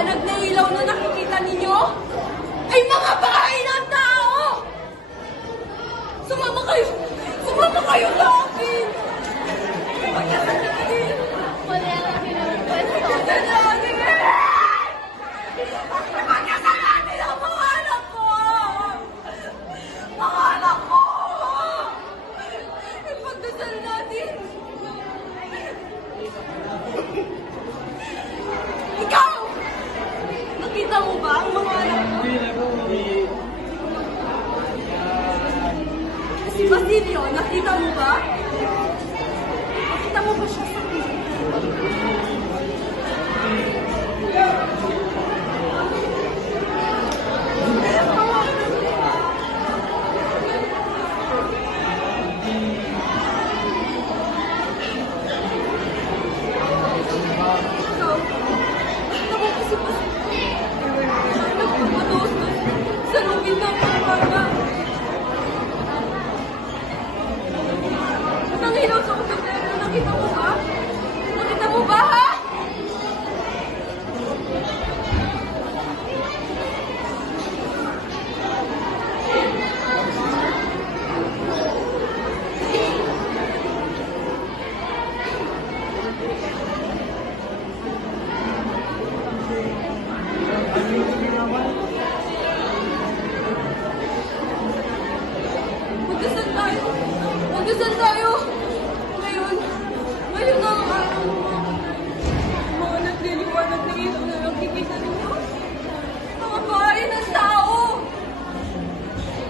liwanag na ilaw na nakikita ninyo ay mga bahay ng tao! Sumama kayo! Sumama kayo sa akin! Pagkatan natin! Pagkatan natin! Pagkatan natin ang mga anak ko! Mga anak ko! Ipagdasal natin! Ikaw! Nakita mo ba ang mga anak mo? Si Basilio, nakita mo ba? Nakita mo ba siya sa TV? Nakita mo ba? Nakita mo ba, ha? Magdasal tayo! Magdasal tayo! Ngayon na ang araw mo. Mga nagliliwanag na ilaw na nakikita ninyo. Mga bahay ng tao.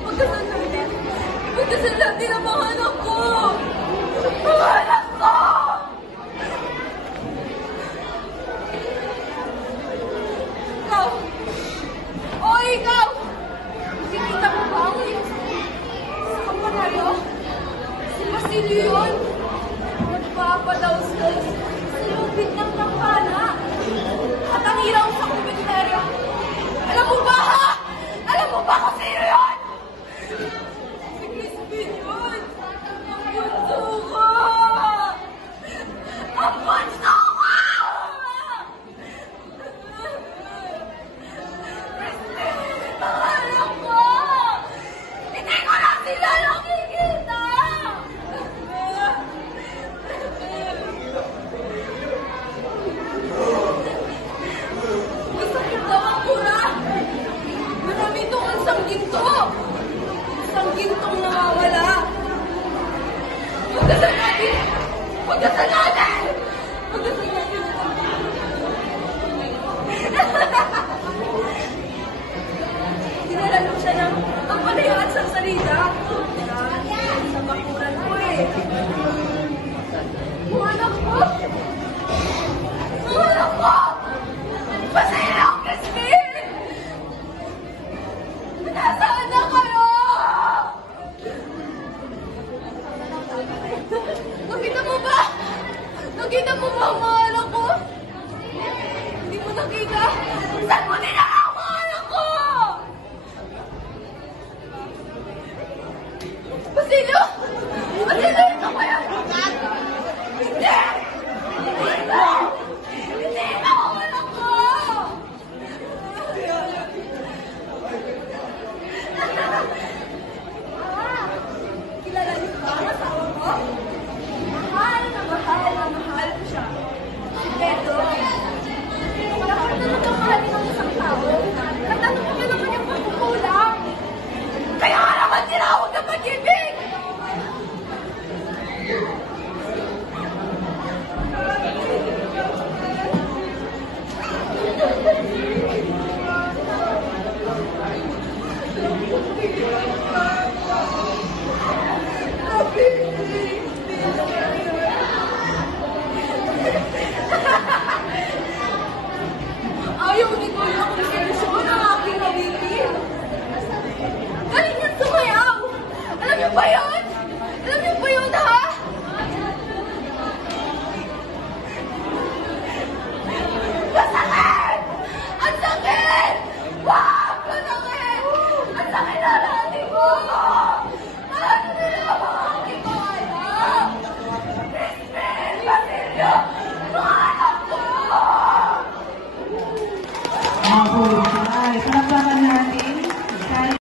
Magdasal natin. Magdasal natin ang mga anak ko. Mga anak ko! Ikaw! O ikaw! Nakikita mo ba ang iyong sa kampanaryo? Si Basilio yun. Nagpapadaustos sa lupit ng kampana at ang ilaw sa kumpiteryo. Alam mo ba, ha? Alam mo ba kung sino yun? Si Crispin yun! Ang bunso ko! Ang bunso ko! Crispin! Ang anak ko! Hindi ko na sila nakikita! Isang gintong nawawala. Magdasal natin! Magdasal natin! Magdasal natin! Dinalalam siya ng ang palayaan sa salida. Sa bakuran ko eh. Mga anak ko! Mga anak ko! Basilio! Crispin! Nasaan na kayo? Nakita mo ba? Nakita mo ba ang mga anak ko? Hindi mo nakita? Saan mo nila